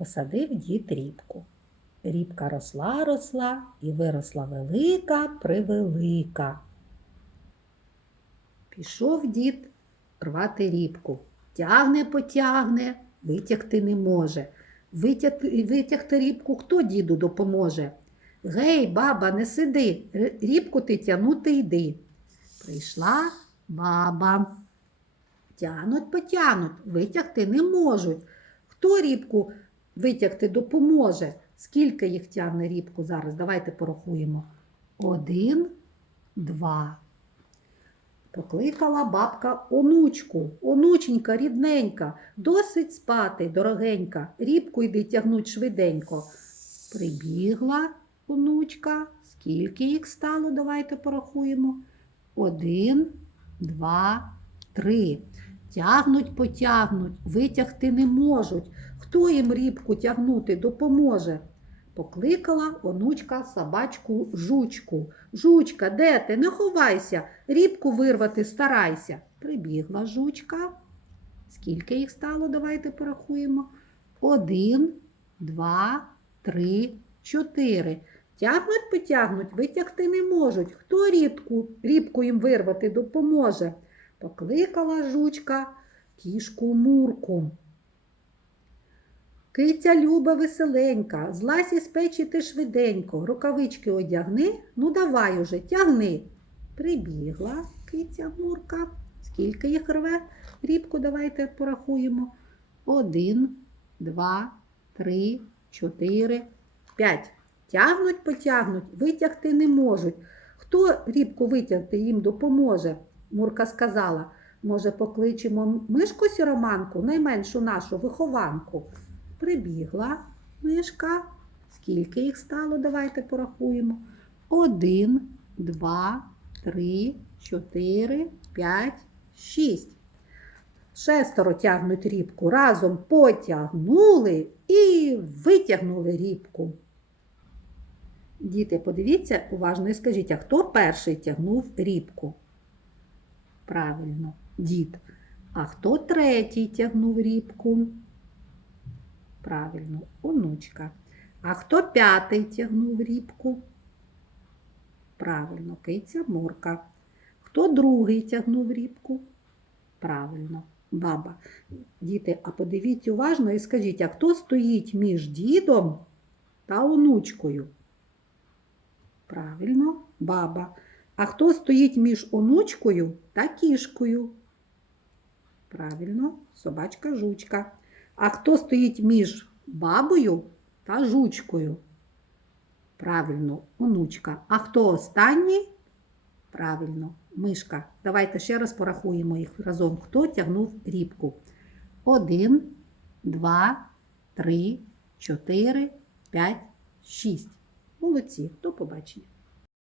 посадив дід рібку. Рібка росла, росла і виросла велика превелика. Пішов дід рвати рібку. Тягне, потягне, витягти не може. Витягти, витягти рібку хто діду допоможе? Гей, баба, не сиди, рібку ти тягнути йди. Прийшла баба. Тягнуть, потягнуть, витягти не можуть. Хто рібку витягти допоможе? Скільки їх тягне рібку зараз? Давайте порахуємо. Один, два. Покликала бабка онучку. Онученька, рідненька, досить спати, дорогенька. Рібку йди тягнуть швиденько. Прибігла онучка. Скільки їх стало? Давайте порахуємо. Один, два, три. Тягнуть, потягнуть, витягти не можуть. Хто їм рібку тягнути допоможе? Покликала онучка собачку жучку. Жучка, де ти? Не ховайся, рібку вирвати старайся. Прибігла жучка. Скільки їх стало? Давайте порахуємо. Один, два, три, чотири. Тягнуть, потягнуть, витягти не можуть. Хто рібку, рібку їм вирвати допоможе? Покликала жучка кішку Мурку. Киця люба веселенька, злазь із печі ти швиденько, рукавички одягни, ну давай уже, тягни. Прибігла киця Мурка. Скільки їх рве? Рібку давайте порахуємо. Один, два, три, чотири, п'ять. Тягнуть, потягнуть, витягти не можуть. Хто рібку витягти їм допоможе? Мурка сказала, може, покличемо мишку сіроманку, найменшу нашу вихованку. Прибігла мишка. Скільки їх стало? Давайте порахуємо. Один, два, три, чотири, п'ять, шість. Шестеро тягнуть рібку. Разом потягнули і витягнули рібку. Діти, подивіться уважно і скажіть, а хто перший тягнув рібку? Правильно, дід. А хто третій тягнув рібку? Правильно, онучка. А хто п'ятий тягнув рібку? Правильно, киця Мурка. Хто другий тягнув рібку? Правильно, баба. Діти, а подивіть уважно і скажіть, а хто стоїть між дідом та онучкою? Правильно, баба. А хто стоїть між онучкою та кішкою? Правильно, собачка жучка. А хто стоїть між бабою та жучкою? Правильно, онучка. А хто останній? Правильно, мишка. Давайте ще раз порахуємо їх разом. Хто тягнув рібку? Один, два, три, чотири, п'ять, шість. Молодці. До побачення.